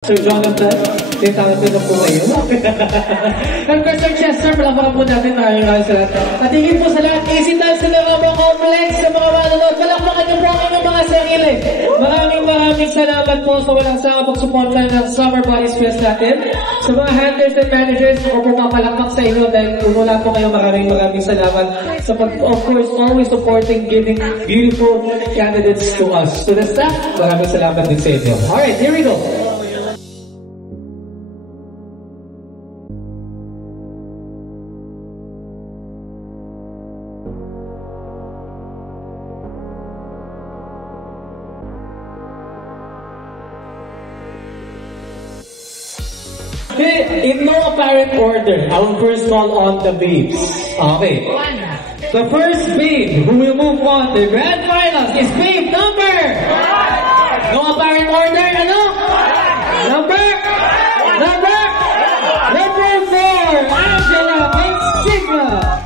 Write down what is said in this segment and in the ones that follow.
Sir Jonathan, tinatawag na po kayo. And Sir Chester, palapakan po natin tayo sa lahat. At higit po sa lahat, easy time sa Naramo Complex, sa mga manonood, palakpakan niyo po ang inyong mga sarili. Maraming salamat po sa walang saka pagsuporta ng Summer Bodies Fest natin. Sa mga handlers and managers, ako po papalakpak sa inyo dahil wala po kayo maraming salamat sa of course, always supporting, giving beautiful candidates to us. To the staff, maraming salamat din sa inyo. Alright, here we go. In no apparent order, I will first call on the babes. Okay. The first babe who will move on to the grand finals is babe number 1. No apparent order, ano? Number 4, Angela Sigma.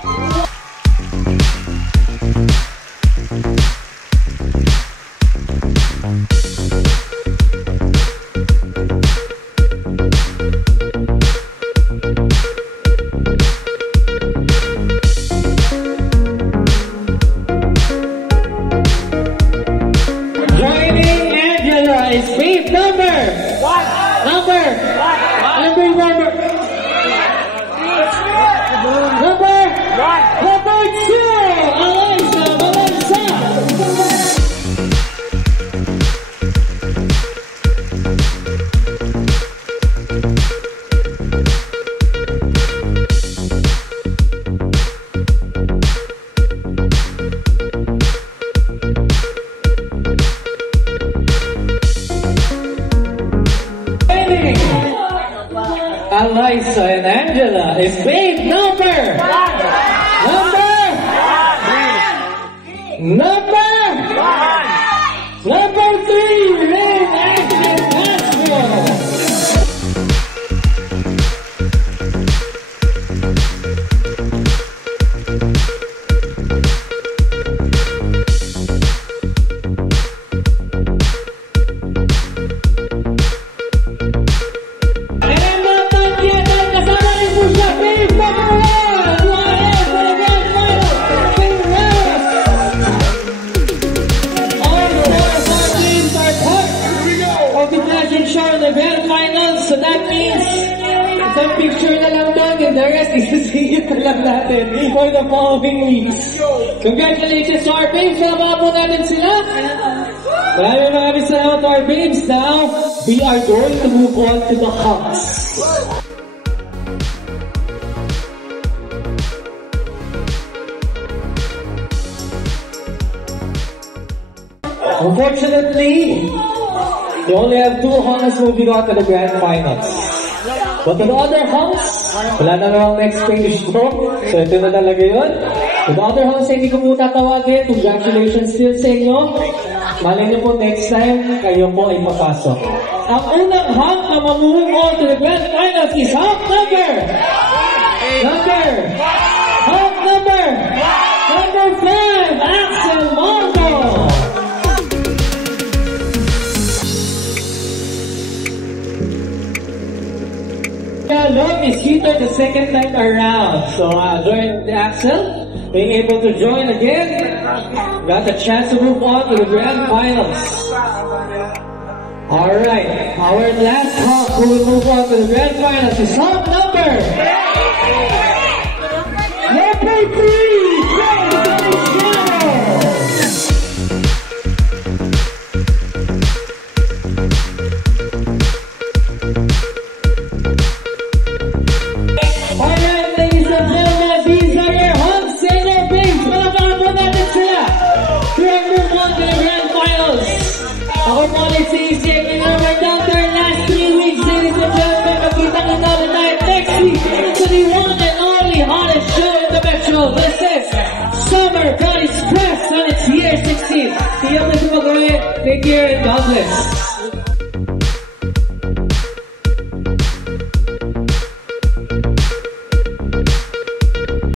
Alyssa and Angela is babe number 3, Rain Action Nashville. So that means, isang picture na lang doon, and the rest isisingit na lang natin for the following weeks. Congratulations to our babes! Salamat po natin sila! Maraming salamat to our babes. Now, we are going to move on to the hunts. Unfortunately, they only have 2 hunts moving on to the grand finals. But the other hunts, wala na namang next stage ko. So ito na talaga yun. The other hunts, hindi ko po tatawagin. Congratulations still sa inyo. Malay niyo po next time, kayo po ay papasok. Ang unang hunt na mamove on to the grand finals is hunt number 5, Axel Mongo. Love is heated the second time around. So during the Axel, being able to join again, got a chance to move on to the grand finals. Alright, our last hawk who will move on to the grand finals is hawk number 3. Our policy is taking over down their last 3 weeks, ladies and gentlemen. Makita nyo na tonight next week to the one and only hottest show in the Metro. This is Summer Bodies Fest on its year 16. See you later, take care and God bless.